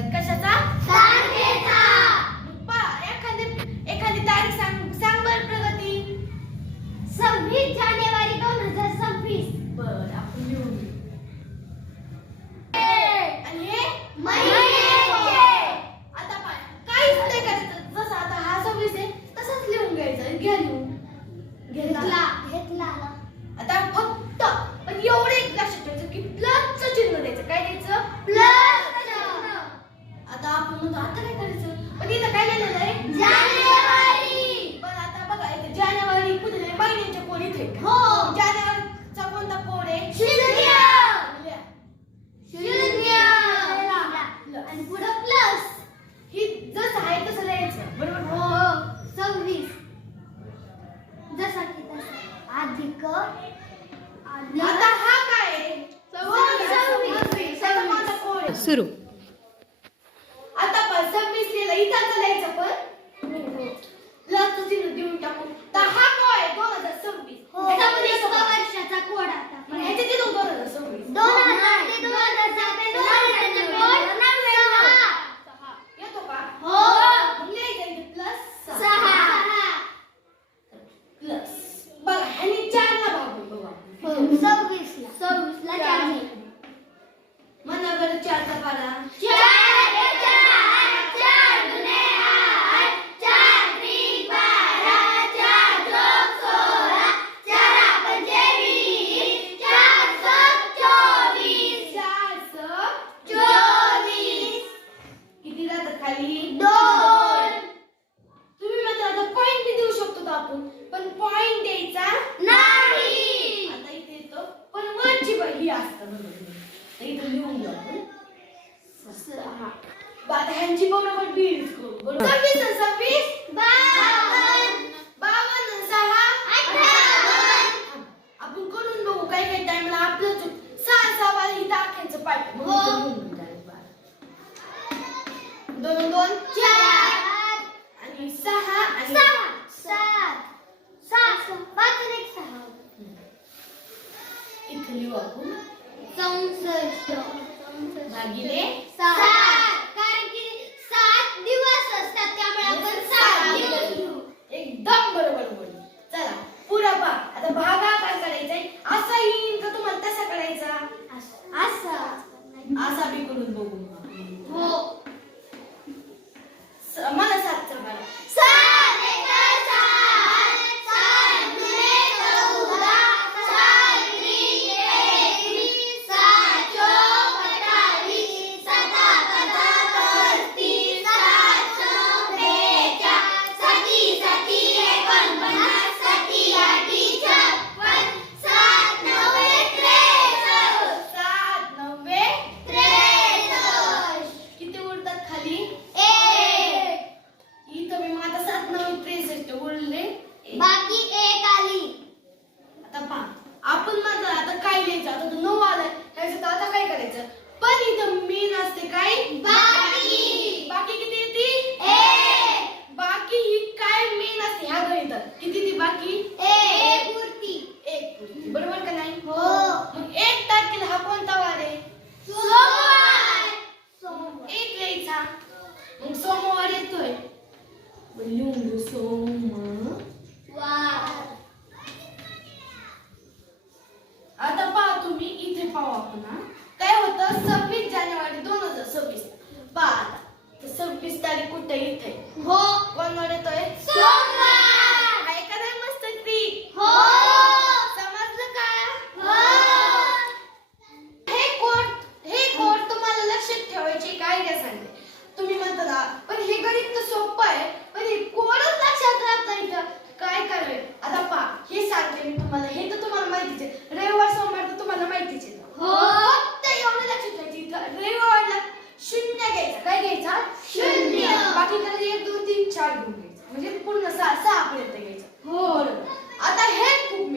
आहेत कशाचा तारखेचा एखादी तारीख सांग बर प्रगती 26 जानेवारी 2026 बर आपण लिहून घेऊ आणि हे महिन्याचे आता काहीच नाही करायचं जसं आता हा 26 आहे तसंच लिहून घ्यायचं घ्या लिहून घेतला आता फक्त पण एवढे एक लक्षात ठेवायचं की प्लसचं चिन्ह द्यायचं काय द्यायचं प्लस आता आपण म्हणतो आता काय करायचं पण इथं काय लिहिलेलं आहे जानेवारी पण आता बघा इथे जानेवारी कुठे आहे महिन्याच्या कोड इथे हो जानेवारीचा कोणता कोड आहे शून्य आणि पुढे प्लस ही जसं आहे तसं लिहायचं बरोबर हो 26 जसा की तसा अधिक आता हा काय आहे 26 त्याचा कोणता कोड आहे सुरू आता पण 26 लिहिलं इथं लिहायचं पण प्लसचं चिन्ह देऊन टाकून तर हा काय आहे 2026 त्याच्यामध्ये वर्षाचा कोड आता ह्याचे चिन्ह 2026 2000 ते 2000 येतो का हो मग लिहायचं इथे प्लस 6 प्लस बघा ह्यानी 4 ला भागू बघा 26 ला 4 ने म्हणा बरं 4 चा पारा 4 किती राहतात खाली 2 तुम्ही म्हणता आता पॉइंट बी देऊ शकतो तो आपण पण पॉइंट द्यायचा नाही आता इथे येतो पण वरची बाई ही असतं बरोबर तर इथे लिहून घेऊ आपण 6 आता ह्यांची बरोबर बेरीज करू बरोबर 26 आणि 26 52 आपण करून बघू काही काही टाइमला आपलं 6 वाला इथं आखायचं पाठ मग इथं लिहून घेऊ direct 2 2 4 आणि 6 आणि इथं लिहू आपण 64 भागिले कारण की 7 दिवस असतात त्यामुळे आपण 7 दिवस घेऊ एकदम बरोबर बोलली चला पुढे पहा आता भागा काय करायचंय असा येईन का तुम्हाला तसा करायचा असा बी करून बघू हो मला 7 चा करा 7 1 7 7 2 14 7 3 21 7 4 28 7 5 33 7 42 7 7 49 7 8 56 7 9 63 7 9 63 किती उरतात खाली 1 इथं मी आता 7 9 63 उरले बाकी 1 आली आता पहा आपण म्हणतो आता काय लिहायचं आता 9 आलाय ह्याच्यात आता काय करायचं पण इथं मेन असते काय बाकी बाकी किती येते 1 बाकी ही काय मेन असते ह्या गणितात किती ती बाकी 1 पुरती 1 पुरती बरोबर का नाही हो मग 1 तारखेला हा कोणता वार आहे सोमवार 1 लिहायचा मग सोमवार येतोय लिहून घेऊ सोमवार आता पहा तुम्ही इथे पाहू आपण हा. काय होतं 26 जानेवारी 2026 पहा आता. तर 26 तारीख कुठे इथे हो कोणवर येतोय सोमवार आहे का नाही मस्त ट्रिक हो समजलं का हो हे कोड तुम्हाला लक्षात ठेवायचे काय काय सांगते तुम्ही म्हणता ना पण हे गणित तर सोपं आहे पण हे कोडच लक्षात राहत नाही तर काय करायचं आता पहा हे सांगते मी तुम्हाला हे तर तुम्हाला माहितीच आहे रविवार सोमवार तर तुम्हाला माहितीच आहे हो फक्त एवढं लक्षात ठेवायचं रविवारला 0 घ्यायचा काय घ्यायचा 0 बाकी कडे 1 2 3 4 घेऊन घ्यायचं म्हणजे पूर्ण 6 पर्यंत घ्यायचं हो बरोबर आता हे खूप